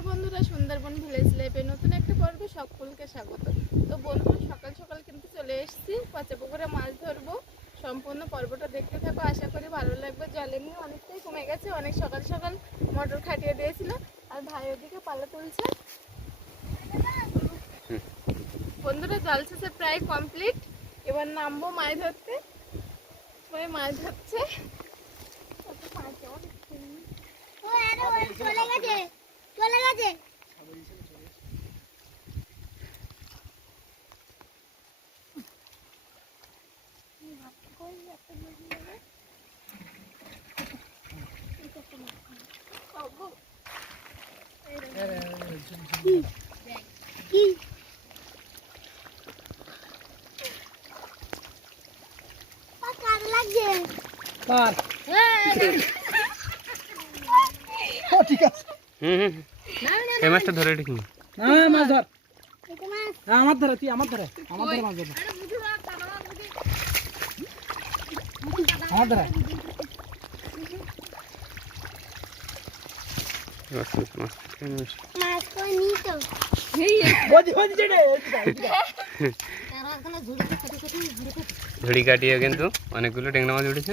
নমস্কার বন্ধুরা, সুন্দরবন ভিলেজ লাইফে নতুন একটা পর্বে সকলকে স্বাগত। তো বন্ধুরা, সকাল সকাল কিন্তু চলে এসেছি। পচা পুকুরে মাছ ধরবো। সম্পূর্ণ পর্বটা দেখতে থাকো। আশা করি ভালো লাগবে। জলে নিয়ে অনেকটাই কমে গেছে। অনেক সকাল সকাল মোটর খাটিয়ে দিয়েছিল। আর ভাই ওদিকে পালা তুলছে। বন্ধুরা, জল শেষে প্রায় কমপ্লিট এবার নামবো মাছ ধরতে। মাছ ধরছে। চলে গেছে। চলে গেছে। কি কার লাগছে কার ও ঠিক আছে হুম হুম এই মাছটা ধরে রেখে হ্যাঁ মাছ ধর। হ্যাঁ আমার ধরে তুই আমার ধরে। আমার ধরে মাছ ধর। আমার ধরে। নি ঝুড়ি কাটিয়ে কিন্তু অনেকগুলো টেংরা মাছ উঠেছে।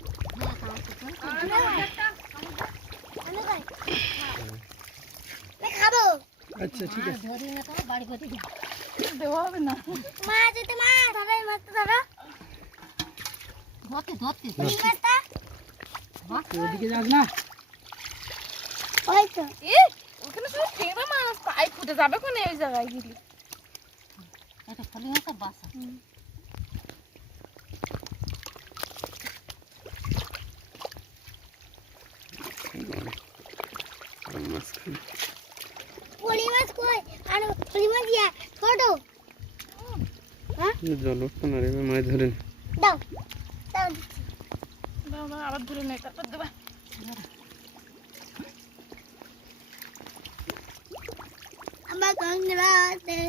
মাছ এটা হবে আমি খাই আমি খাব আচ্ছা ঠিক আছে। হবে না মাছ এটা মাছ ধরো মাছটা ধরো এই মাছটা তুই ওদিকে যাস না। ওই তো এ ওখানে শুধু টেংরা মাছ পাই ফুটে যাবে কোন এই জায়গায় গেলে হুম। মাঝখানে পলি মাছ কই আর পলি মাছ ইয়া ছোট জল উঠতো না রে মাছ ধরে নে। দাও দাও দাও দাও আবার ধরে নে তারপর দেবা। আমার গঙ্গরাতে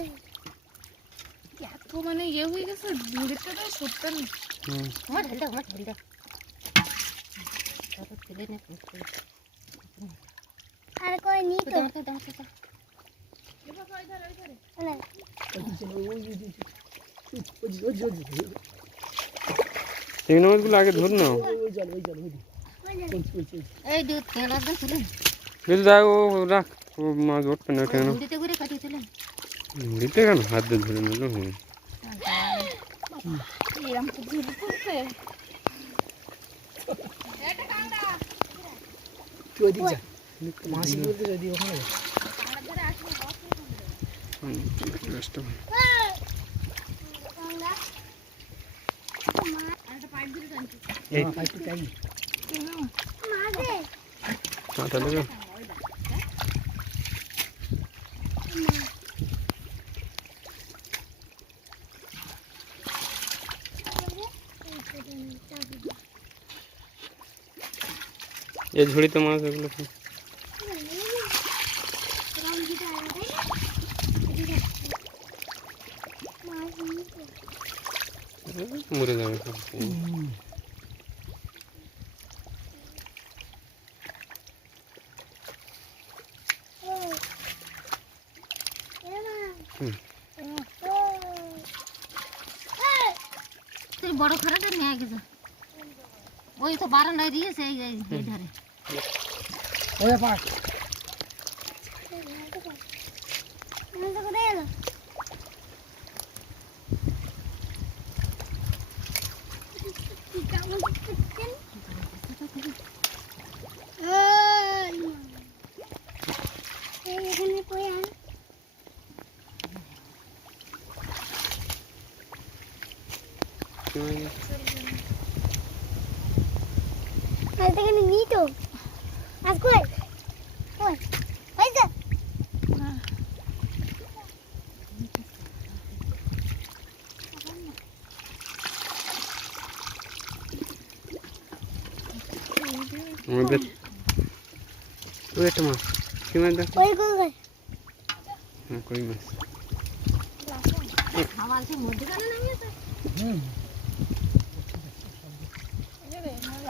এত মানে ইয়ে হয়ে গেছে দূরেতে তো সত্যি না হুম। আর কই নি তো। না ওই যে, ওই যে, ওই যে, ওই যে, টেংরা মাছগুলো আগে ধর না ওই জল ওই জল ওই যে, ওই যে, ওই যে, ওই যে, ওই যে। কিন্তু দেখ ও রাখ ও মাছ উঠবে না? টেংরা দিতে কেন? হাত দিয়ে ধরে নিল বলতে যদি ওখানে যা। হুম, একটু rest হবে। গঙ্গা এই হ্যাঁ, পাইপটা চাই। মাঝে মাথা দেবে এই ঝুড়িতে মাছ এগুলো কি? মরে যাবে সব। হুম। হুম। তুই বড় খারাটা নিয়ে গেছে ওই তো বারান্দায় দিয়েছে এই ধারে ওই পাক কোথায় গেল এখানে কই আন কি হয়েছে? থেকে নি তো আজ কই কই হইছে আমাদের ওই একটা মাছ কি মাছ দেখ কই কই কই হ্যাঁ কই মাছ আমার সে মধ্যখানে নামিয়েছে হুম এই রে, আমার রাত দিছে আপনারা। তো আর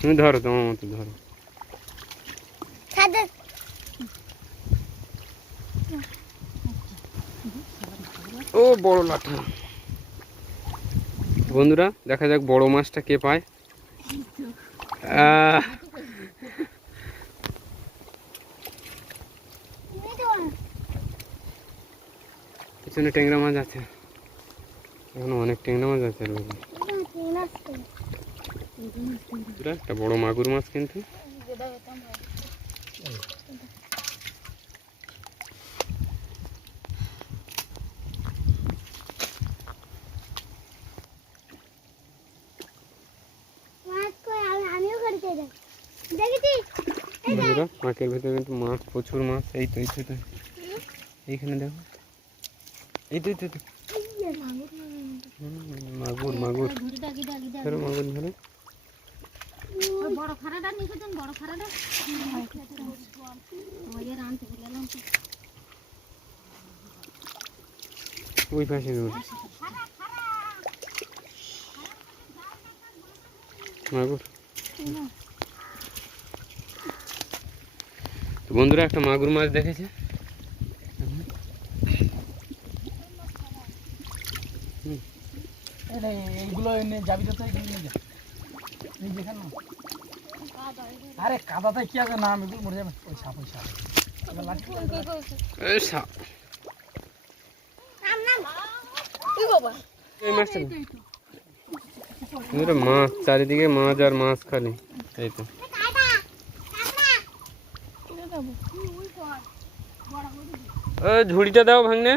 তুমি ধরো তোমার মতো ধরো। ও বড় লাঠা। বন্ধুরা দেখা যাক বড় মাছটা কে পায়। পিছনে ট্যাংরা মাছ আছে। এখনও অনেক ট্যাংরা মাছ আছে। বন্ধুরা, একটা বড় মাগুর মাছ কিন্তু। বন্ধুরা মাছের ভিতরে কিন্তু মাছ প্রচুর মাছ। এই তো এই তো এইখানে দেখো। এই তো এই তো, মাগুর মাগুর। মাগুর বড় খারাটা বড় খারাটা ওই পাশে মাগুর। তো বন্ধুরা, একটা মাগুর মাছ দেখেছে? এই নে, এইগুলো এনে যাবি তো এইগুলো নিয়ে যা। এই যেখানে না। আরে কাদাতে কি আছে না এগুলো মরে যাবে। ওই সাপ ওই মাছ চারিদিকে মাছ আর মাছ খালি। এই তো। ঝুড়িটা দাও ভাঙনে।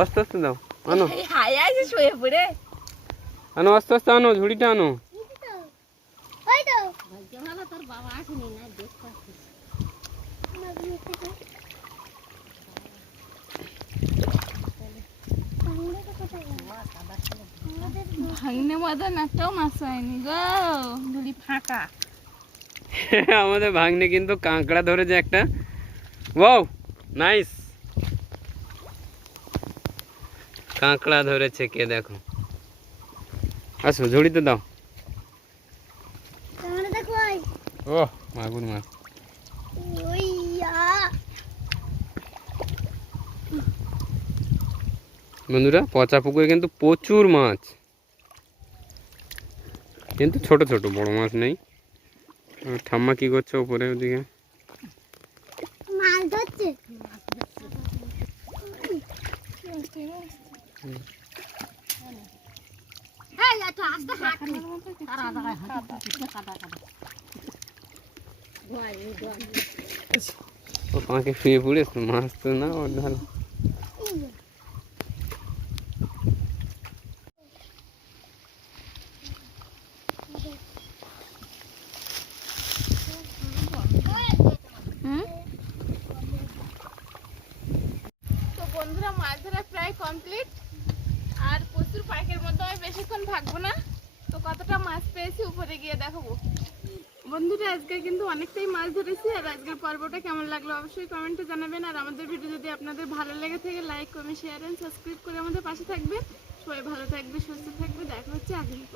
আস্তে আস্তে দাও। আনো। হাই আছে শুয়ে পড়ে। আনো আস্তে আস্তে আনো ঝুড়িটা আনো। ভাঙনে মতন একটাও মাছ হয়নি গো। ফাঁকা। আমাদের ভাগ্নে কিন্তু কাঁকড়া ধরেছে একটা। ওয়াও নাইস কাঁকড়া ধরেছে কে দেখো? আসো ঝুড়িতে দাও। ও মাগুর মাছ। বন্ধুরা পচা পুকুরে কিন্তু প্রচুর মাছ। কিন্তু ছোট ছোট বড় মাছ নেই। ঠাম্মা কি করছে উপরে ওদিকে? মাছ ধরছে। ও পাঁকে শুয়ে পড়ে মাছ তো না ওর ধরো তো বন্ধুরা মাছ ধরা প্রায় কমপ্লিট আর প্রচুর পার্কের মধ্যে আমি বেশিক্ষণ থাকব না তো কতটা মাছ পেয়েছি উপরে গিয়ে দেখাবো। বন্ধুরা, আজকে কিন্তু অনেকটাই মাছ ধরেছি, আর আজকের পর্বটা কেমন লাগল অবশ্যই কমেন্টে জানাবেন। আর আমাদের ভিডিও যদি আপনাদের ভালো লেগে থাকে like comment share and subscribe করে আমাদের পাশে থাকবেন। সবাই ভালো থাকবে, সুস্থ থাকবে, দেখা হচ্ছে আগামী